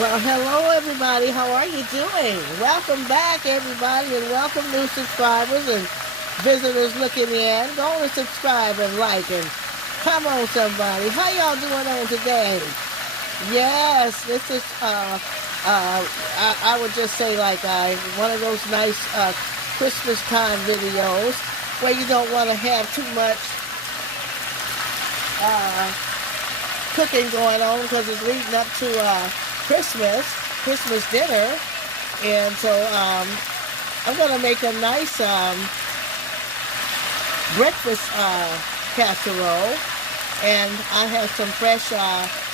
Well, hello everybody. How are you doing? Welcome back everybody, and welcome new subscribers and visitors looking in. Go on and subscribe and like, and come on somebody. How y'all doing on today? Yes, this is I would just say like one of those nice Christmas time videos where you don't want to have too much uh, cooking going on because it's leading up to Christmas dinner, and so I'm gonna make a nice breakfast casserole, and I have some fresh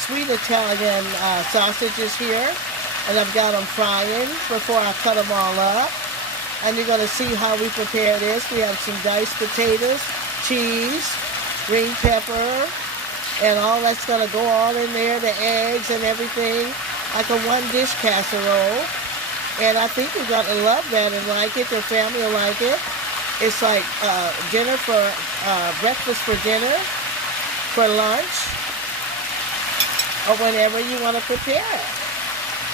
sweet Italian sausages here, and I've got them frying before I cut them all up. And you're gonna see how we prepare this. We have some diced potatoes, cheese, green pepper, and all that's gonna go all in there, the eggs and everything, like a one-dish casserole. And I think you're gonna love that and like it. Your family will like it. It's like dinner for breakfast for dinner, for lunch, or whenever you want to prepare it.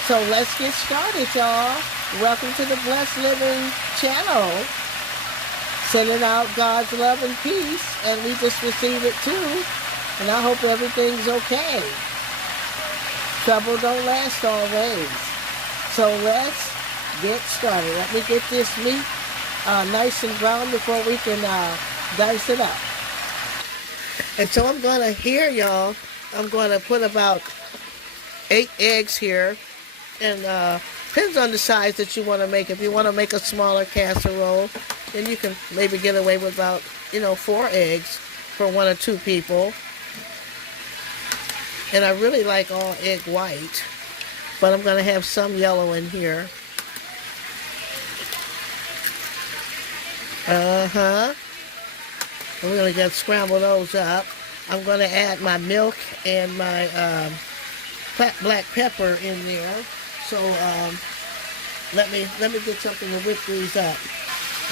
So let's get started, y'all. Welcome to the Blessed Living channel. Sending out God's love and peace, and we just received it too. And I hope everything's okay. Trouble don't last always. So let's get started. Let me get this meat nice and brown before we can dice it up. And so I'm going to y'all, I'm going to put about 8 eggs here. And depends on the size that you want to make. If you want to make a smaller casserole, then you can maybe get away with about, 4 eggs for 1 or 2 people. And I really like all egg white, but I'm going to have some yellow in here. And we're going to scramble those up. I'm going to add my milk and my black pepper in there. So let me get something to whip these up.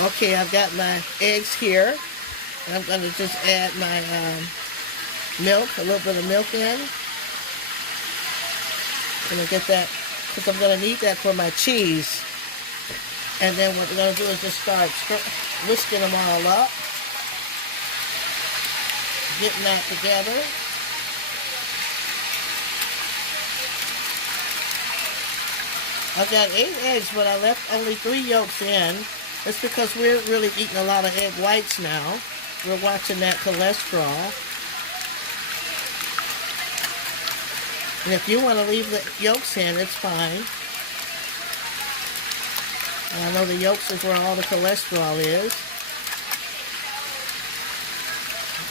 Okay, I've got my eggs here. And I'm going to just add my milk, a little bit of milk in. I'm going to get that, because I'm going to need that for my cheese. And then what we're going to do is just start whisking them all up. Getting that together. I've got 8 eggs, but I left only 3 yolks in. That's because we're really eating a lot of egg whites now. We're watching that cholesterol. And if you want to leave the yolks in, it's fine. And I know the yolks is where all the cholesterol is.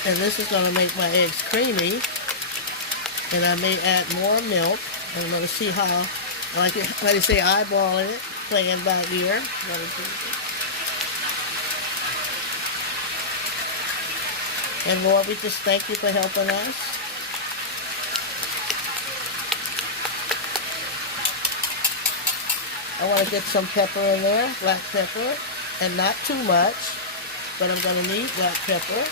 And this is going to make my eggs creamy. And I may add more milk. And I'm going to see how, like they say, eyeballing it, playing by ear. And Lord, we just thank you for helping us. I want to get some pepper in there, black pepper, and not too much, but I'm going to need black pepper.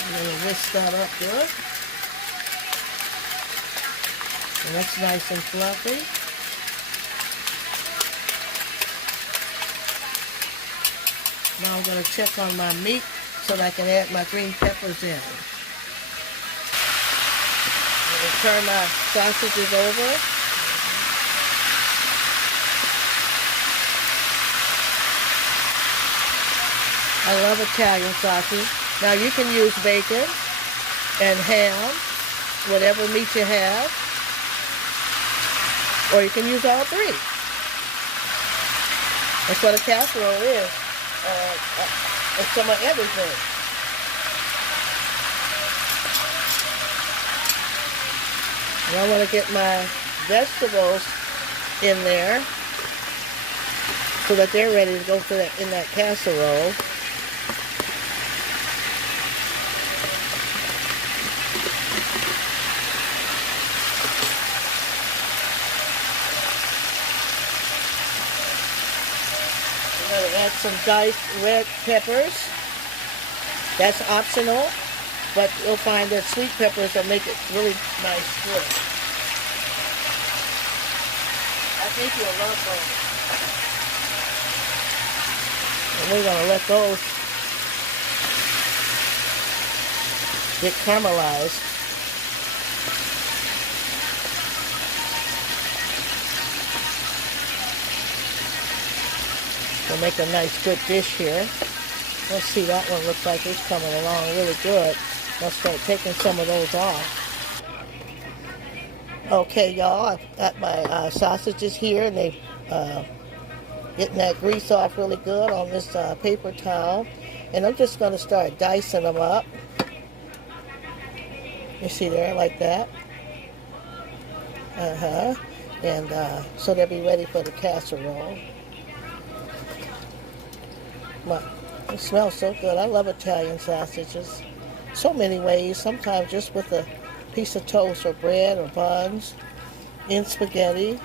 I'm going to whisk that up good. And that's nice and fluffy. Now I'm going to check on my meat so that I can add my green peppers in. Turn my sausages over. I love Italian sausage. Now you can use bacon and ham, whatever meat you have, or you can use all 3. That's what a casserole is. It's some of everything. And I want to get my vegetables in there so that they're ready to go in that casserole. I'm going to add some diced red peppers. That's optional. but you'll find that sweet peppers will make it really nice too. I think you'll love those. And we're going to let those get caramelized. We'll make a nice good dish here. Let's see, that one looks like it's coming along really good. Let's start taking some of those off. Okay, y'all, I've got my sausages here, and they've getting that grease off really good on this paper towel. And I'm just going to start dicing them up. You see there, like that. And so they'll be ready for the casserole. But it smells so good. I love Italian sausages. So many ways. Sometimes just with a piece of toast or bread or buns in spaghetti.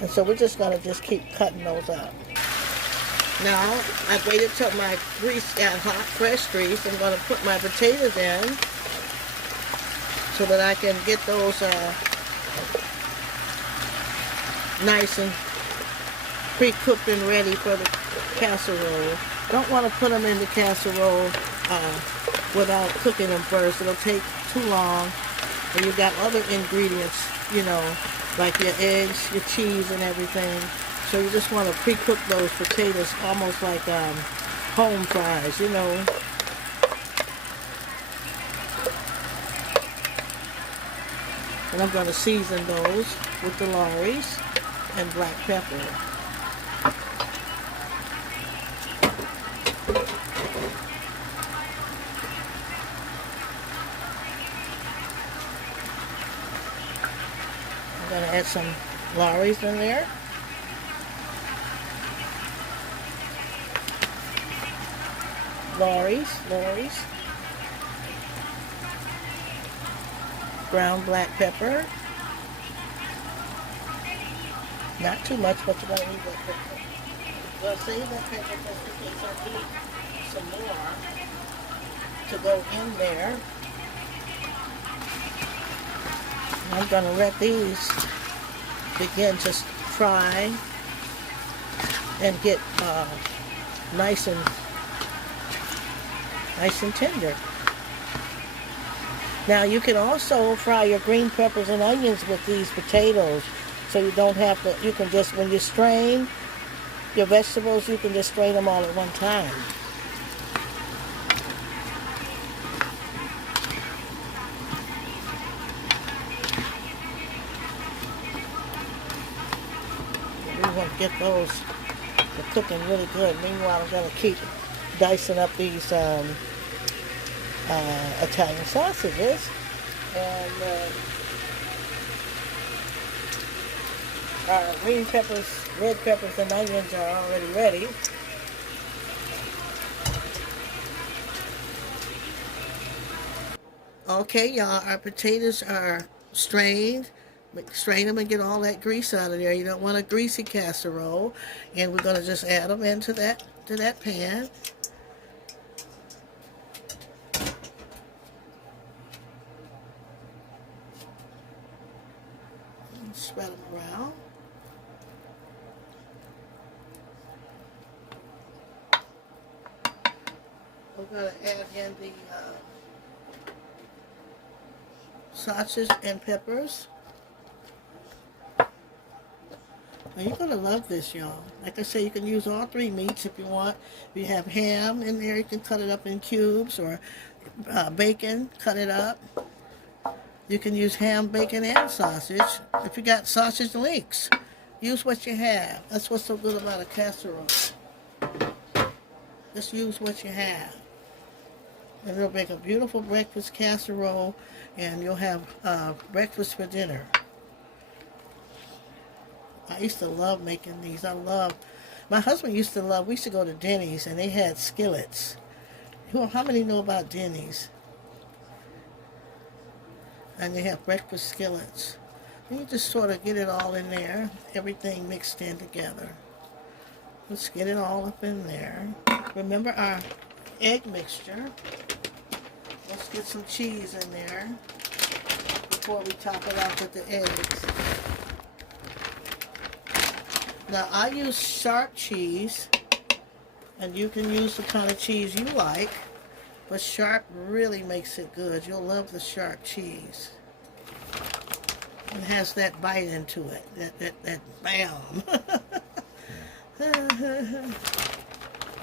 And so we're just going to just keep cutting those up. Now, I've waited till my grease got hot, fresh grease. I'm going to put my potatoes in so that I can get those nice and pre-cooked and ready for the casserole. Don't want to put them in the casserole without cooking them first. It'll take too long. And you've got other ingredients, you know, like your eggs, your cheese, and everything. So you just want to pre-cook those potatoes almost like home fries, you know. And I'm going to season those with the Lawry's and black pepper. I'm going to add some Lawry's in there. Lawry's. Ground black pepper. Not too much, but you're going to need that pepper. Well, save that pepper just in case I need some more to go in there. And I'm going to let these begin to fry and get nice and tender. Now you can also fry your green peppers and onions with these potatoes, so you don't have to, you can just, when you strain your vegetables, you can just strain them all at one time. We want to get those cooking really good. Meanwhile, I'm going to keep dicing up these Italian sausages, and our green peppers, red peppers, and onions are already ready. Okay, y'all, our potatoes are strained. Strain them and get all that grease out of there. You don't want a greasy casserole, and we're going to just add them into that pan. Spread them around. We're going to add in the sausage and peppers. Now you're going to love this, y'all. Like I say, you can use all three meats if you want. If you have ham in there, you can cut it up in cubes, or bacon, cut it up. You can use ham, bacon, and sausage. If you got sausage links, use what you have. That's what's so good about a casserole. Just use what you have. And it'll make a beautiful breakfast casserole, and you'll have breakfast for dinner. I used to love making these. My husband used to love, we used to go to Denny's, and they had skillets. How many know about Denny's? And they have breakfast skillets. And you just sort of get it all in there, everything mixed in together. Let's get it all up in there. Remember our egg mixture. Let's get some cheese in there before we top it off with the eggs. Now, I use sharp cheese, and you can use the kind of cheese you like, but sharp really makes it good. You'll love the sharp cheese. It has that bite into it, that bam.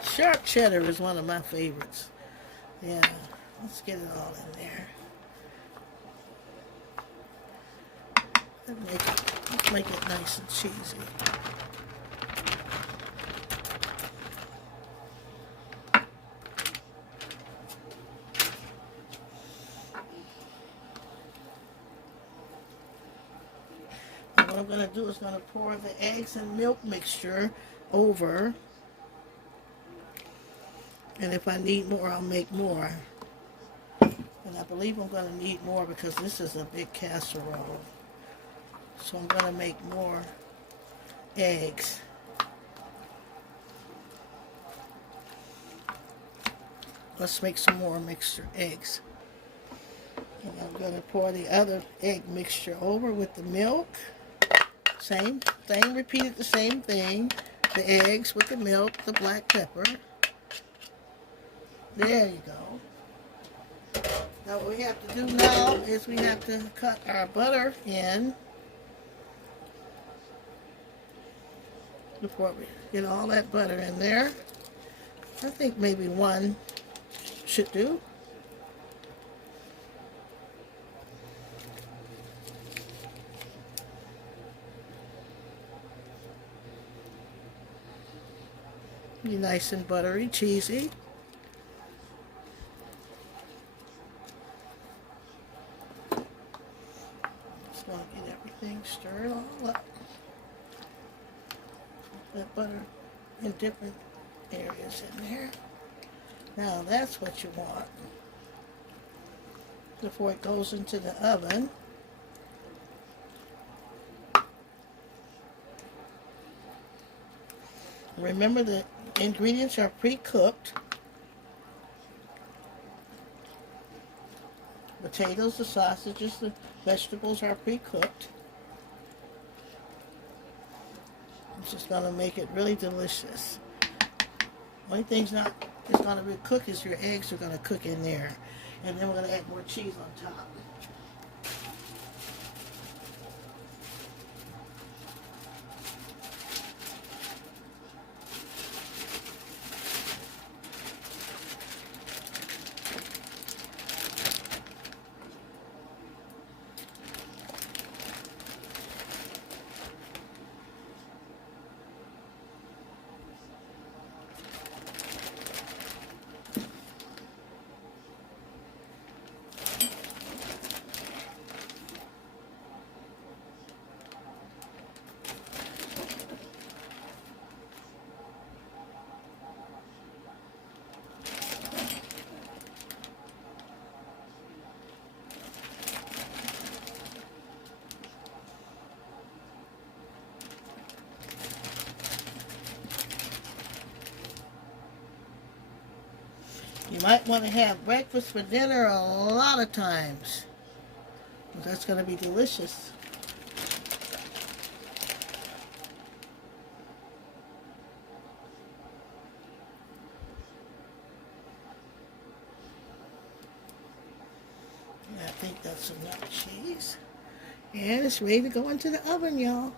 Sharp cheddar is one of my favorites. Yeah, let's get it all in there. Let's make it nice and cheesy. And what I'm going to do is going to pour the eggs and milk mixture over. And if I need more, I'll make more. And I believe I'm going to need more because this is a big casserole. So I'm going to make more eggs. Let's make some more mixture eggs. And I'm going to pour the other egg mixture over with the milk. Same thing, repeated the same thing. The eggs with the milk, the black pepper. There you go. Now what we have to do now is we have to cut our butter in before we get all that butter in there. I think maybe one should do. Be nice and buttery, cheesy. Just want to get everything stirred all up. That butter in different areas in there. Now that's what you want before it goes into the oven. Remember the ingredients are pre-cooked. Potatoes, the sausages, the vegetables are pre-cooked. It's just going to make it really delicious. Only thing's not is going to be cooked is your eggs are going to cook in there. And then we're going to add more cheese on top. You might want to have breakfast for dinner a lot of times. That's going to be delicious. I think that's enough cheese. And it's ready to go into the oven, y'all.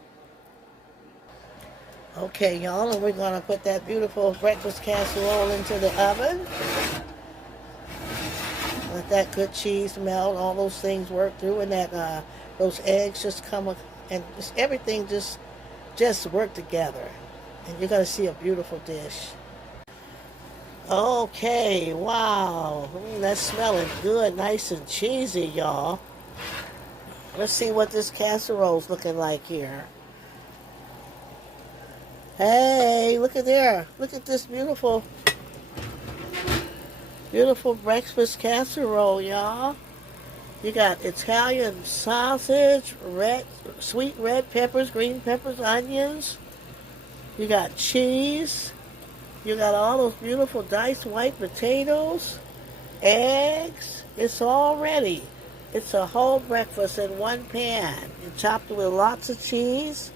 Okay, y'all, and we're going to put that beautiful breakfast casserole into the oven. Let that good cheese melt, all those things work through, and that those eggs just come, and just everything just work together. And you're going to see a beautiful dish. Okay, wow. That's smelling good, nice and cheesy, y'all. Let's see what this casserole's looking like here. Hey, look at there. Look at this beautiful breakfast casserole, y'all. You got Italian sausage, sweet red peppers, green peppers, onions. You got cheese. You got all those beautiful diced white potatoes. eggs. It's all ready. It's a whole breakfast in one pan. You chopped it with lots of cheese.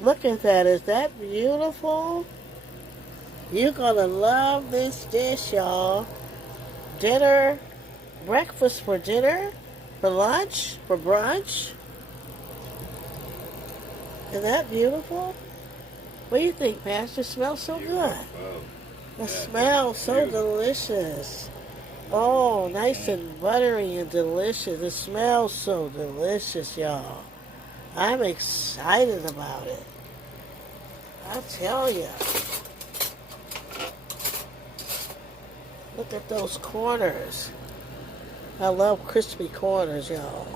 Look at that. Is that beautiful? You're going to love this dish, y'all. Dinner, breakfast for dinner, for lunch, for brunch. Isn't that beautiful? What do you think, Pastor? It smells so good. It smells so delicious. Oh, nice and buttery and delicious. It smells so delicious, y'all. I'm excited about it. I tell you. Look at those corners. I love crispy corners, y'all.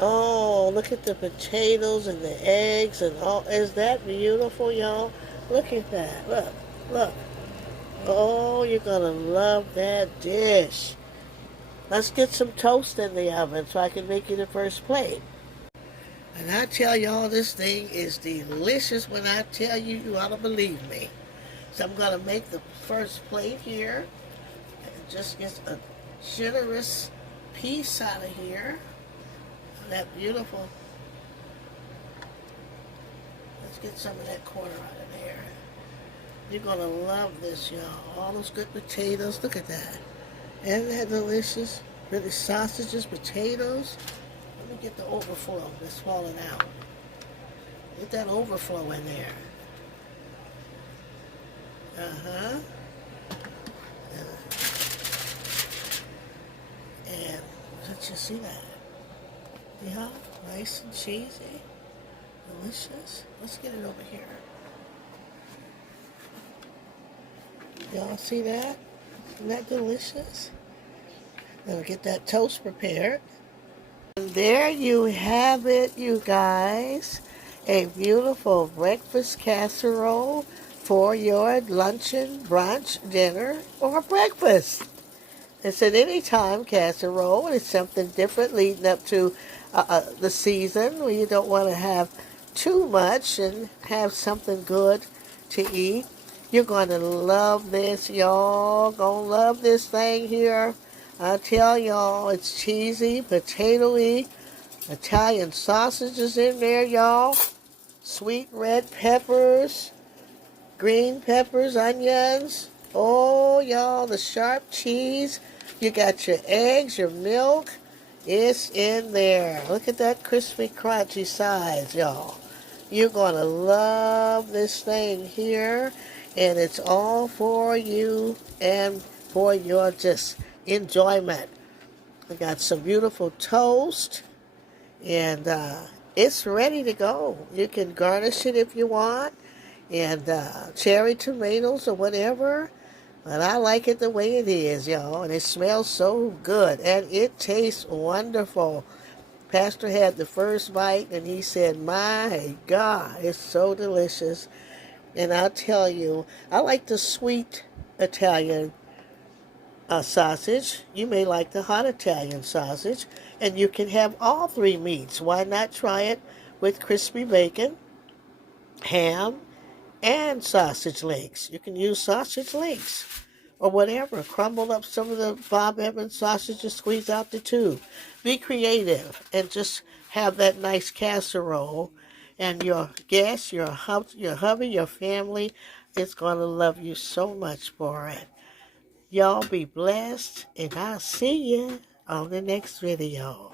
Oh, look at the potatoes and the eggs and all. Is that beautiful, y'all? Look at that. Look, look. Oh, you're going to love that dish. Let's get some toast in the oven so I can make you the first plate. And I tell y'all, this thing is delicious. When I tell you, you ought to believe me. So I'm going to make the first plate here. And just get a generous piece out of here. That beautiful. Let's get some of that quarter out of there. You're going to love this, y'all. All those good potatoes. Look at that. Isn't that delicious? Really sausages, potatoes. Let me get the overflow that's falling out. Get that overflow in there. And let you see that. Yeah, nice and cheesy. Delicious. Let's get it over here. Y'all see that? Isn't that delicious? Now get that toast prepared. And there you have it, you guys. A beautiful breakfast casserole for your luncheon, brunch, dinner, or breakfast. It's an anytime casserole. It's something different leading up to the season where you don't want to have too much and have something good to eat. You're going to love this, y'all. Gonna love this thing here. I tell y'all, it's cheesy, potato-y, Italian sausages in there, y'all. Sweet red peppers, green peppers, onions. Oh, y'all, the sharp cheese. You got your eggs, your milk. It's in there. Look at that crispy, crunchy sides, y'all. You're going to love this thing here. And it's all for you and for your just enjoyment. I got some beautiful toast. And it's ready to go. You can garnish it if you want. And cherry tomatoes or whatever. But I like it the way it is, y'all. And it smells so good. And it tastes wonderful. Pastor had the first bite and he said, my God, it's so delicious. And I'll tell you, I like the sweet Italian sausage. You may like the hot Italian sausage. And you can have all three meats. Why not try it with crispy bacon, ham, and sausage links? You can use sausage links or whatever. Crumble up some of the Bob Evans sausages, squeeze out the tube. Be creative and just have that nice casserole. And your guests, your hubby, your family is going to love you so much for it. Y'all be blessed, and I'll see you on the next video.